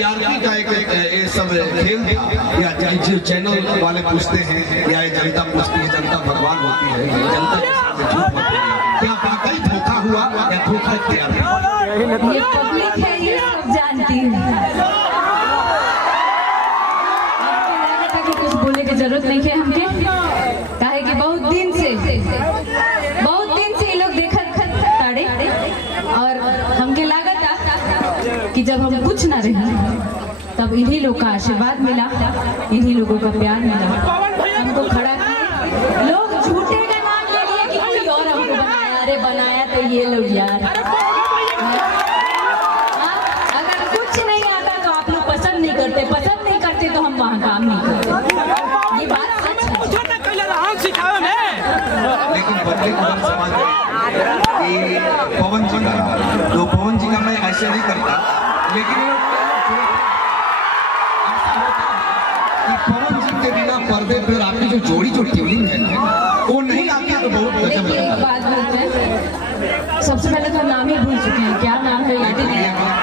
TRP का एक ये सब खेल था, या जो चैनल वाले पूछते हैं या ये जनता पूछती है, जनता भगवान होती है, जनता के सामने झूठ मत बोलिए। क्या वाकई धोखा हुआ या धोखा टीआरपी? ये पब्लिक है, ये सब जानती है। कुछ बोलने की जरूरत नहीं है हमके, काहे कि बहुत दिन से ये लोग देखत ताड़े, और हमके लागत कि जब हम कुछ ना रहे तब इन्हीं लोग का आशीर्वाद मिला, इन्हीं लोगों का प्यार मिला, हमको खड़ा किए। लोग झूठे का नाम ले लिए कि कोई और हमको बनाया, अरे बनाया तो ये लोग यार। अगर कुछ नहीं आता तो आप लोग पसंद नहीं करते तो हम वहाँ काम नहीं करते। ये बात सच है। लेकिन पब्लिक समझ गई कि पवन जी का मैं ऐसे नहीं करता, लेकिन पवन जी के बिना पर्दे पर आपकी जो जोड़ी जो ट्यूनिंग है वो नहीं आती तो बहुत गजब लगता है। एक बात बोलते हैं, सबसे पहले तो नाम ही भूल चुके हैं, क्या नाम है याद नहीं आ रहा है।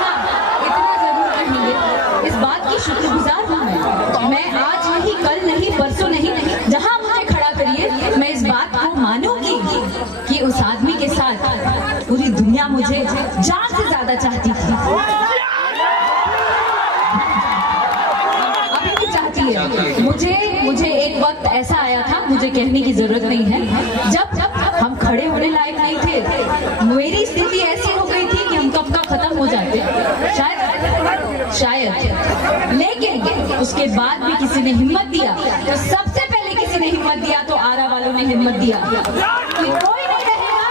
हाँ, इतना जरूर कहेंगे, इस बात की शुक्रगुजार हूँ मैं आज नहीं, कल नहीं, परसों नहीं, जहाँ मुझे खड़ा करिए मैं इस बात को मानूंगी कि उस आदमी के साथ पूरी दुनिया मुझे जान से ज्यादा चाहती थी, अभी भी चाहती है। मुझे एक वक्त ऐसा आया था, मुझे कहने की जरूरत नहीं है, जब हम खड़े होने लायक नहीं थे, मेरी स्थिति ऐसी हो गई थी कि हम कब का खत्म हो जाते शायद, लेकिन उसके बाद भी किसी ने हिम्मत दिया, तो सबसे पहले किसी ने हिम्मत दिया तो आरा वालों ने हिम्मत दिया कि कोई नहीं रहेगा,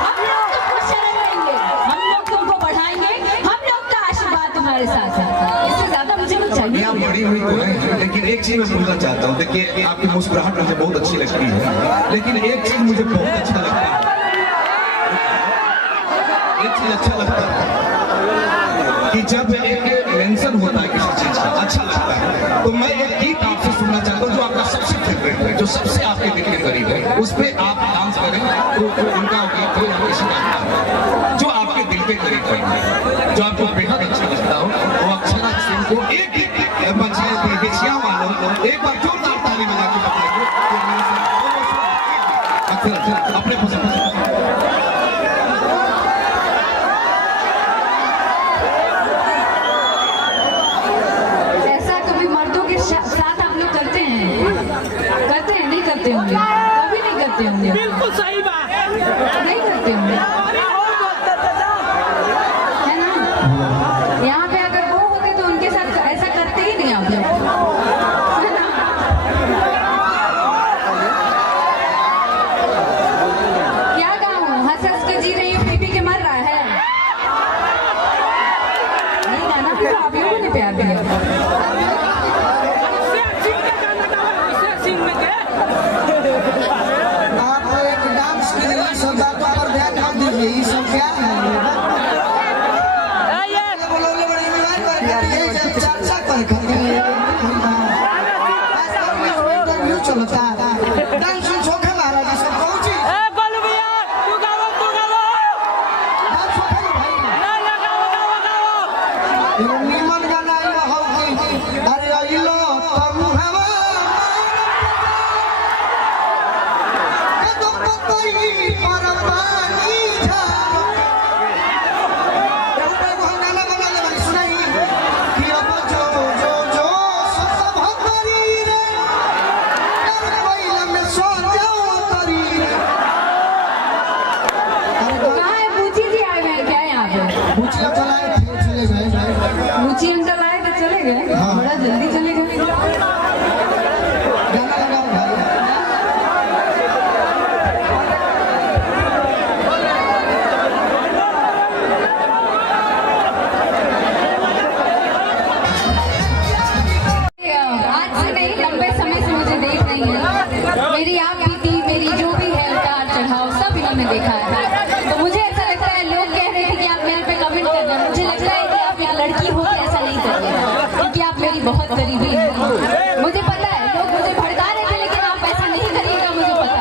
हम लोग तुमको शरण देंगे, हम लोग तुमको बढ़ाएंगे, हम लोग का आशीर्वाद तुम्हारे साथ है। इससे ज्यादा मुझे कुछ चाहिए। बड़ी हुई तो है, लेकिन एक चीज मैं बोलना चाहता हूँ, देखिए आपकी मुस्कुराहट मुझे बहुत अच्छी लगती है, लेकिन एक चीज मुझे बहुत अच्छा लगता है, एक चीज अच्छा लगता है कि जब एक मेंशन होता है किसी चीज का अच्छा लगता है, तो मैं एक गीत आपसे सुनना चाहता हूँ जो आपका सबसे फेवरेट है, जो सबसे आपके दिल के करीब है, उस पर आप डांस करें तो उनका गीत कोई ना कोई जो आपके दिल के करीब है, जो आपको बेहद अच्छा लगता हो, वो अक्षरा सिंह को एक एक बार जोरदार ताली बजा के बताइए अपने पसंद। ऐसा कभी मर्दों के साथ आप लोग करते हैं नहीं करते होंगे, कभी नहीं करते होंगे, बिल्कुल सही बात, नहीं करते होंगे, है ना। यहाँ पे अगर वो होते तो उनके साथ ऐसा करते ही नहीं आप लोग, है ना। क्या कहूँ, हंस हंस के जी रही हूँ, पी पी के मर रहा है, नहीं गाना भी तो आप लोगों ने प्यार दिया। आप एक डांस के लिए सब बातों पर ध्यान रख दीजिए, ये सब क्या है? बोलोगे बड़ी बीमार कर ये जब चर्चा कर इंटरव्यू चलता डांस छोखे महाराज सब कौन चीज बोलू भैया तू गाओ डांस छोखे भाई ये निमन गाना ये हो कि अरे आइलो तुम हवा तो पतई पर पानी झारो ऊपर को गाना बना ले भाई सुनाई कि अब जो सब हमारी रे कर कोई में सो जाओ करी कहाँ है बूची जी आए हुए हैं क्या यहाँ पे? पूछना चला चले गए बूची अंकल आए तो चले गए, बड़ा जल्दी चले गए। गाना लगाओ भाई आज से नहीं, लंबे समय से मुझे देख रही है, मेरी आप बीती, मेरी जो भी है उतार चढ़ाव सब इन्होंने देखा है। तो मुझे ऐसा लगता है, लोग कह रहे थे कि आप मेरे पे कमेंट करना, मुझे लगता है कि आप एक लड़की हो के ऐसा नहीं करिएगा, क्योंकि आप मेरी बहुत करीबी हैं। मुझे पता है लोग मुझे भड़का रहे थे, लेकिन आप ऐसा नहीं करिएगा, मुझे पता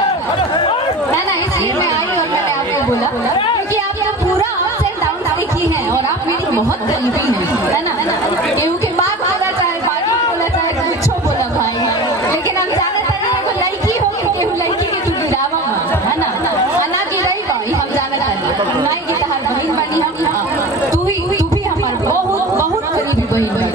है ना। इसलिए मैं आई और मैंने आपको बोला, क्योंकि आपने पूरा अप्स एंड डाउन देखी है और आप मेरी बहुत करीबी हैं, है ना? केहू के बात बोला चाहे बाकी बोला चाहे कुछ बोला भाई, लेकिन हम जानता नहीं एगो लड़की हो कि केहू लड़की के तू गिरावा है ना? अना गिराई भाई हम जानता नहीं, नहीं की तहार बहन बनी हम, तू भी हमार बहुत बहुत करीबी बहन बनी।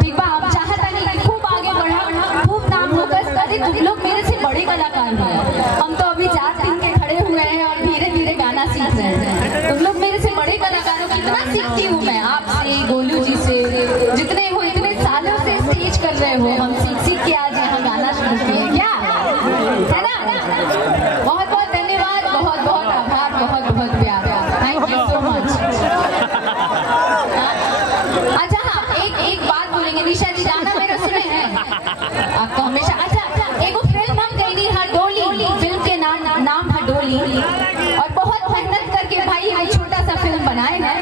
ठीक बा, आप चाहता नहीं कि खूब आगे बढ़ा, खूब नाम फोकस करे, तुम लोग मेरे से बड़े कलाकार हैं। हम तो अभी 4 दिन के खड़े हुए हैं और धीरे धीरे गाना सीख रहे हैं। तुम लोग मेरे से बड़े कलाकारों की कितना सीखती हूँ मैं, आपसे, गोलू जी से, जितने हो इतने सालों से स्टेज कर रहे हो, हम सीख के आज यहाँ गाना शुरू किए, क्या है ना? बहुत बहुत धन्यवाद, बहुत बहुत आभार, बहुत बहुत प्यार, थैंक यू सो मच। अच्छा हाँ, एक बात बोलेंगे, निशा जी गाना मेरा सुने हैं आपको हमेशा? अच्छा, एगो फिल्म हम गई है डोली, फिल्म के नाम है डोली, और बहुत मेहनत करके भाई ये छोटा सा फिल्म बनाए हैं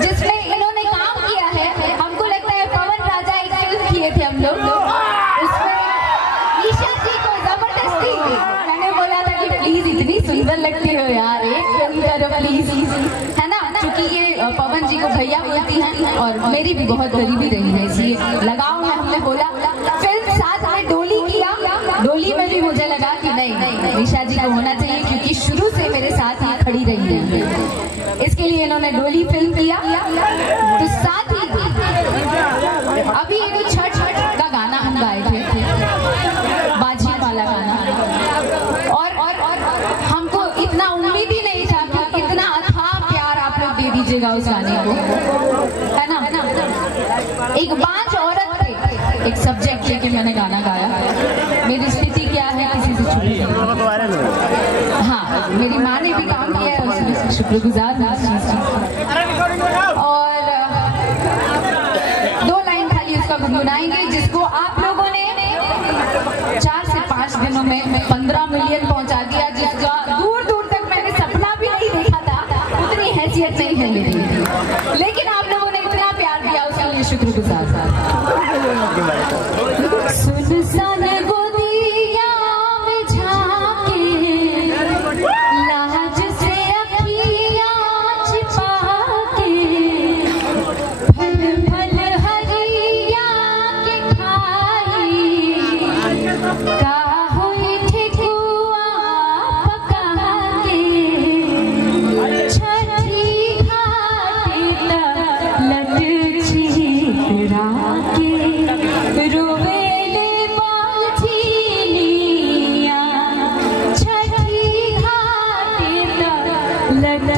जिसमें इन्होंने काम किया है। हमको लगता है पवन राजा एक फिल्म किए थे हम लोग, उसमें निशा जी को जबरदस्ती मैंने बोला था कि प्लीज इतनी सुंदर लगती हो यार, एक फिल्म करो प्लीज, है ना? क्योंकि ये पवन जी को भैया बोलती हैं और मेरी भी बहुत गरीबी रही है, इसलिए लगाव में हमने बोला फिल्म साथ में डोली किया। डोली में भी मुझे लगा कि नहीं निशा जी को होना चाहिए क्योंकि शुरू से मेरे साथ ही खड़ी रही है, इसके लिए इन्होंने डोली फिल्म किया। तो साथ ही अभी एक छठ का गाना हम गाए थे, बाजी वाला गाना, और हमको इतना उम्मीद ही नहीं था कि इतना अथाह प्यार आप लोग दे दीजिएगा उस गाने को, है ना? एक बांझ औरत थे, एक सब्जेक्ट लेके मैंने गाना गाया। मेरी स्थिति क्या है किसी से छुपी नहीं। हाँ, मेरी माँ ने भी काम किया है, उसमें शुक्रगुजार हूँ इस चीज़ की। और 2 लाइन खाली उसका गुनगुनाएंगे, जिसको आप लोगों ने 4 से 5 दिनों में 15 मिलियन पहुंचा दिया, जिसका दूर दूर तक मैंने सपना भी नहीं देखा था, उतनी हैसियत नहीं है मेरी, लेकिन आप लोगों ने इतना प्यार दिया, उसके लिए शुक्रगुजार। सुनसान गोदिया में झांके, लाज से अखियाँ छिपा के, फल फल हरिया के खाई, का हुई ठेकुआ पका के, छठी घाटी लट छितरा के, रोवेले बालझिनिया, छठी घाटी लट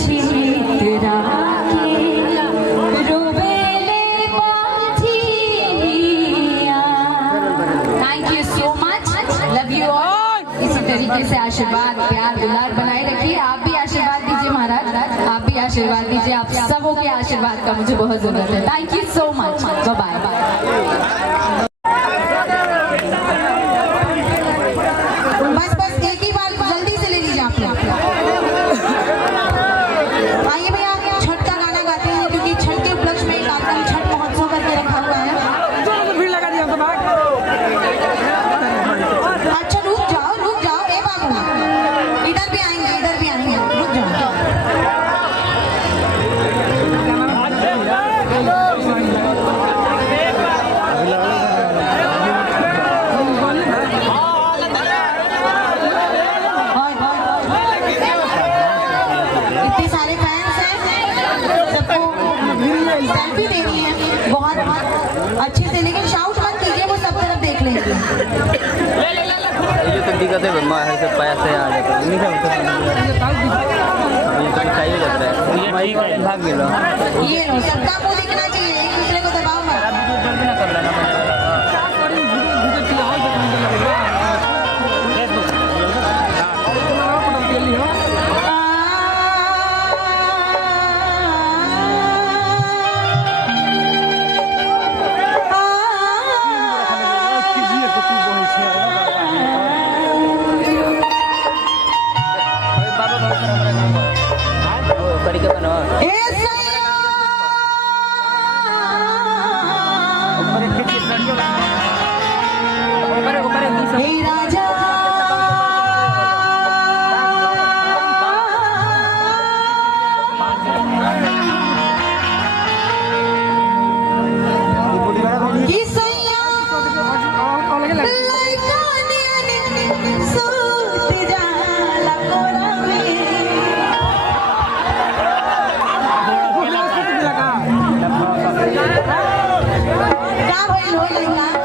छितरा के, रोवेले बालझिनिया। Thank you so much, love you all. इसी तरीके से आशीर्वाद, प्यार, दुलार बनाए रखिए। आप भी आशीर्वाद दीजिए महाराज, आप भी आशीर्वाद दीजिए, आप सबों के आशीर्वाद का मुझे बहुत जरूरत है। Thank you so much, bye bye. बस एक ही बार जल्दी से ले लीजिए आप लोग। आइए भैया, छठ का गाना गाते हैं क्योंकि छठ के उपलक्ष्य में कार्यक्रम छठ महोत्सव करके रखा हुआ है। अच्छा रुक जाओ, ए बाबू इधर भी आएंगे, रुक जाओ। इतने सारे फैंस हैं, सबको सेल्फी देनी है, बहुत अच्छे से, लेकिन शाउट मत कीजिए, वो सब तरफ देख लेंगे। ये तो दिक्कत है, बाहर से पैसे आ जाते हैं, नहीं ये तो चाहिए जाता है, भाग गया। ये लो, सबका मुंह दिखना चाहिए, एक दूसरे को दबाओ मत। लड़का